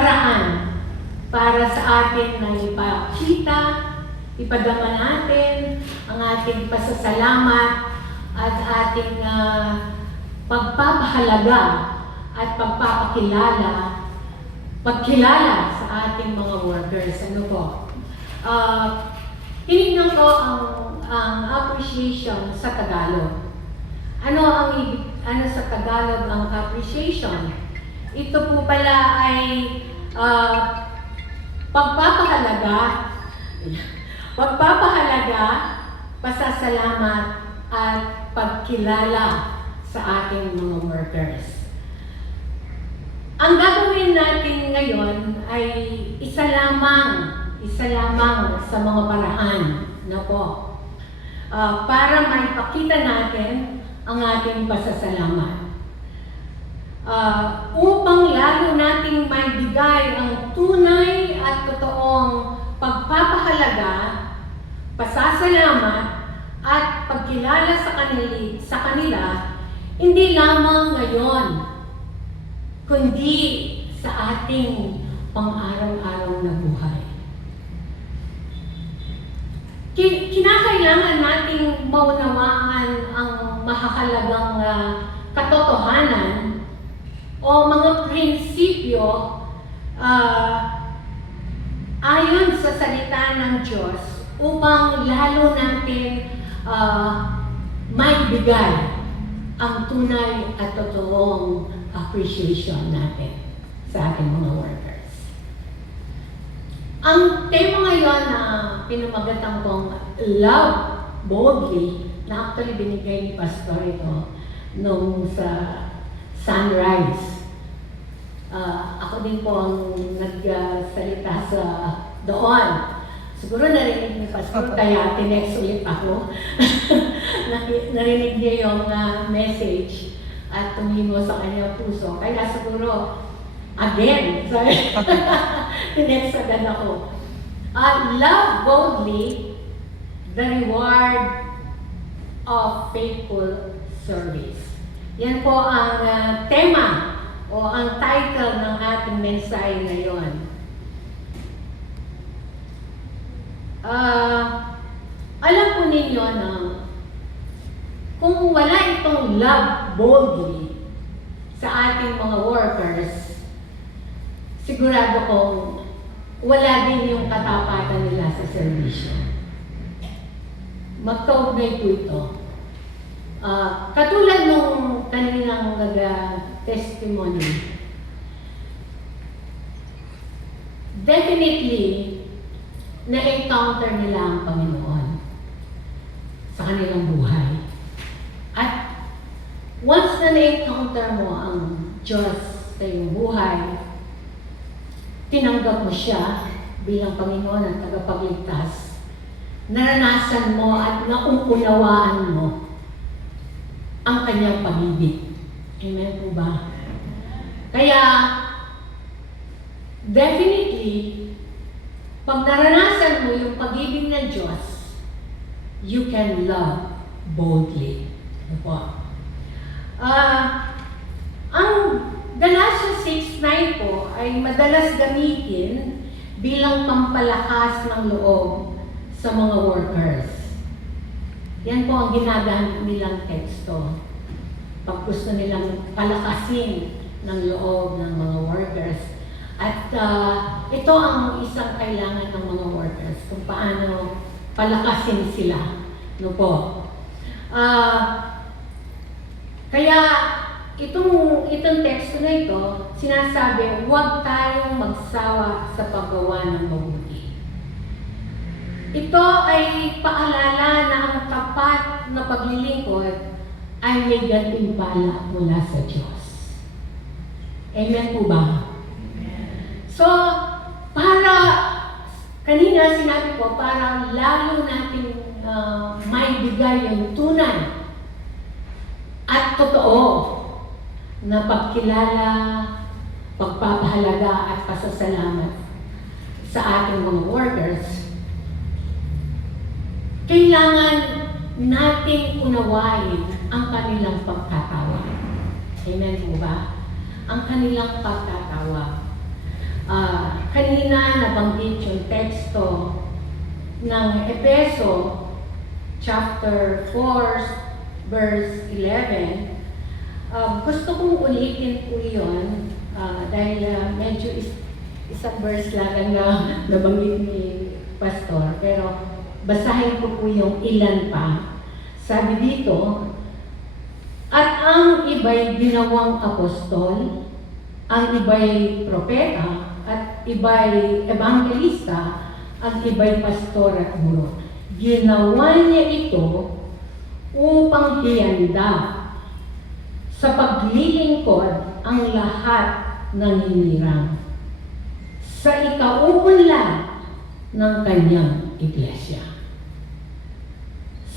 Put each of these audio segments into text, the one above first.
paraan para sa atin na ipakita, ipadama natin ang ating pasasalamat at ating pagpapahalaga at pagkilala sa ating mga workers. Ano po? Tinignan ko ang appreciation sa Tagalog. Ano sa Tagalog ang appreciation? Ito po pala ay pagpapahalaga, pasasalamat at pagkilala sa ating mga workers. Ang gagawin natin ngayon ay isa lamang sa mga paraan na po para maipakita natin ang ating pasasalamat. Upang lalo nating maibigay ang tunay at totoong pagpapahalaga, pasasalamat at pagkilala sa kanila, hindi lamang ngayon, kundi sa ating pang-araw-araw na buhay. Kinakailangan nating maunawaan ang mahahalagang katotohanan o mga prinsipyo ayon sa salita ng Diyos upang lalo natin maibigay ang tunay at totoong appreciation natin sa ating mga workers. Ang tema ngayon na pinamagatan kong Love Boldly, na actually binigay ni Pastor ito nung sa Sunrise. Ako din po ang nagsalita sa doon. Siguro narinig ni Pastor, kaya tinext ulit ako. Narinig niya yung message at tumimo sa kanyang puso. Kaya siguro, again, tinext agad ako. Love boldly, the reward of faithful service. Yan po ang tema o ang title ng ating mensahe ngayon. Alam po ninyo na kung wala itong love boldly sa ating mga workers, sigurado kong wala din yung katapatan nila sa servisyo. Magkaugnay po ito. Katulad nung kaninang testimony, definitely na-encounter nila ang Panginoon sa kanilang buhay. At once na na-encounter mo ang Diyos sa iyong buhay, tinanggap mo siya bilang Panginoon at tagapagligtas, naranasan mo at naunawaan mo ang kanyang pag-ibig. Amen po ba? Kaya, definitely, pag naranasan mo yung pag-ibig ng Diyos, you can love boldly. Ano po? Ang Galatians 6:9 po ay madalas gamitin bilang pampalakas ng loob sa mga workers. Yan po ang ginagamit nilang teksto. Pag gusto nilang palakasin ng loob ng mga workers. At ito ang isang kailangan ng mga workers, kung paano palakasin sila. No po. Kaya itong teksto na ito, sinasabi, huwag tayong magsawa sa paggawa ng mabuti. Ito ay paalala na ang tapat na paglilingkod ay may gantimpala mula sa Diyos. Amen po ba? So, kanina sinabi ko, para lalo natin maibigay yung tunay at totoo na pagkilala, pagpapahalaga at pasasalamat sa ating mga workers, kailangan nating unawain ang kanilang pagkatawa. Amen po ba? Ang kanilang pagkatawa. kanina nabanggit yung teksto ng Efeso chapter 4 verse 11. Gusto kong ulitin po yun dahil medyo isang verse lang na nabanggit ni Pastor, pero basahin ko po yung ilan pa. Sabi dito, at ang iba'y ginawang apostol, ang iba'y propeta, at iba'y evangelista, ang iba'y pastor at guro. Ginawa niya ito upang hiyanda sa paglilingkod ang lahat ng hinirang sa ikauunlad ng kanyang iglesia.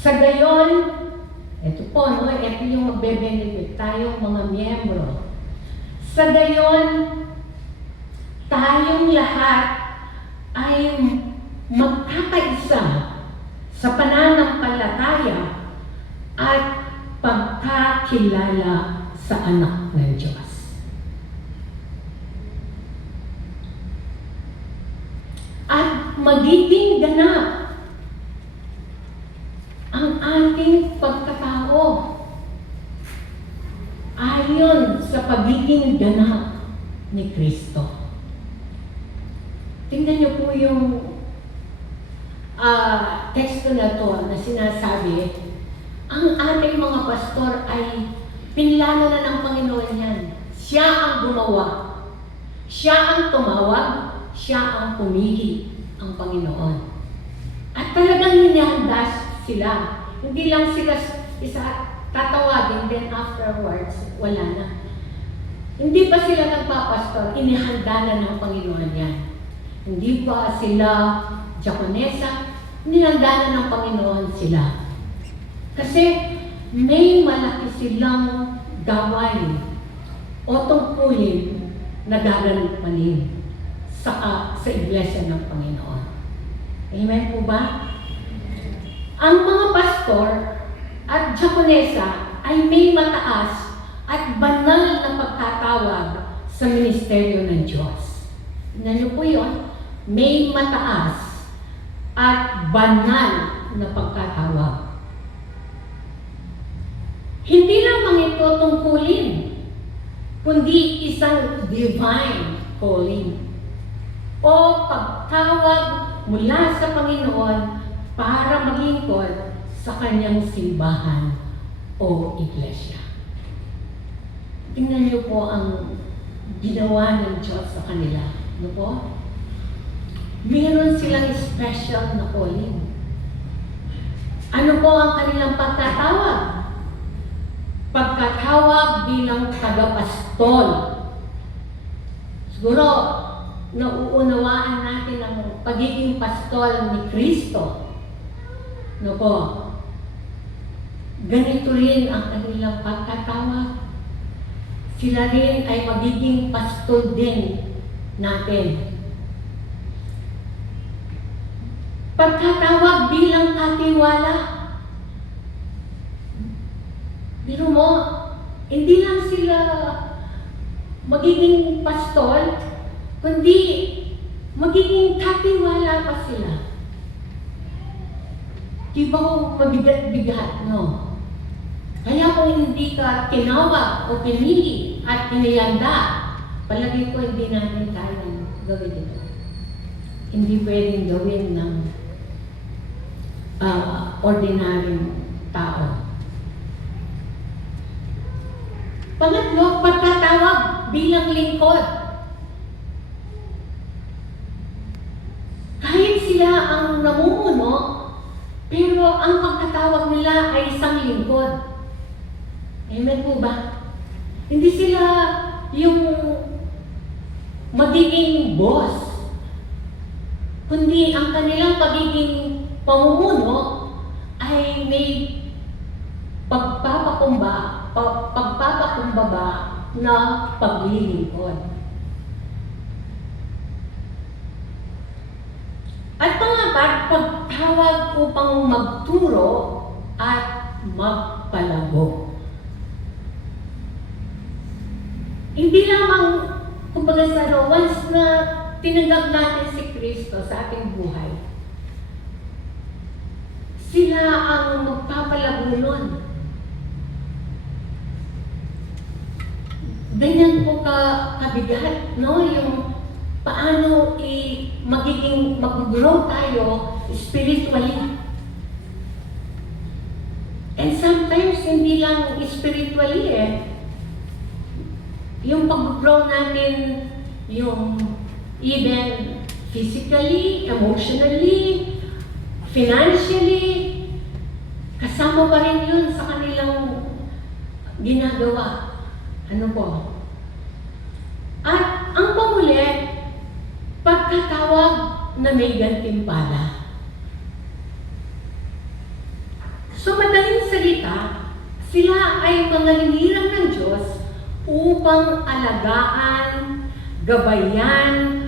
Sa gayon, ito po, ito yung magbe-benefit tayong mga miyembro. Sa gayon, tayong lahat ay magkakaisa sa pananampalataya at pagkakilala sa anak ng Diyos. At magiging ganap ang ating pagkatao ayon sa pagiging ganap ni Kristo. Tingnan niyo po yung teksto na to na sinasabi, ang ating mga pastor ay pinlano na ng Panginoon yan. Siya ang gumawa. Siya ang tumawag. Siya ang pumili, ang Panginoon. At talagang hinihanda sila. Hindi lang sila isa tatawagin, then afterwards, wala na. Hindi pa sila nagpapastor, inihanda na ng Panginoon yan. Hindi pa sila diakonesa, inihanda na ng Panginoon sila. Kasi may malaki silang gawain o tungkulin na gagampanin sa iglesia ng Panginoon. Amen po ba? Ang mga pastor at diakonesa ay may mataas at banal na pagkatawag sa ministeryo ng Diyos. Tingnan niyo po yun, may mataas at banal na pagkatawag. Hindi lamang ito tungkulin, kundi isang divine calling o pagtawag mula sa Panginoon para maglingkod sa kanyang simbahan o iglesia. Tingnan niyo po ang ginawa ng Diyos sa kanila. Ano po? Meron silang special na calling. Ano po ang kanilang pagkatawag? Pagkatawag bilang tagapastol. Siguro, nauunawaan natin ang pagiging pastol ni Kristo. No po? Ganito rin ang kanilang pagkatawag. Sila rin ay magiging pastol din natin. Pagkatawag bilang katiwala. Pero mo, hindi lang sila magiging pastol, kundi magiging katiwala pa sila. Di ba kung pabigat-bigat, no? Kaya kung hindi ka tinawag o pinili at tiniyanda, palagi ko hindi natin kayang gawin ito. Hindi pwedeng gawin ng ordinaryong tao. Pangatlo, pagkatawag bilang lingkod. Kahit sila ang namumuno, pero ang pagkatawag nila ay isang lingkod. Amen po ba? Hindi sila yung magiging boss, kundi ang kanilang pagiging pamumuno ay may pagpapakumbaba na paglilingkod. At pangapat, pagtawag upang magturo at magpalago. Hindi lamang, kumbaga sa once na tinanggap natin si Kristo sa ating buhay, sila ang magpapalago nun. Ganyan po kabigat, no? Yung paano mag-grow tayo spiritually. And sometimes, hindi lang spiritually yung pag-grow natin, yung even physically, emotionally, financially, kasama pa rin yun sa kanilang ginagawa. Ano po? At ang pamuli, pagkatawag na may gantimpala. So madaling salita, sila ay mga hinirang ng Diyos upang alagaan, gabayan,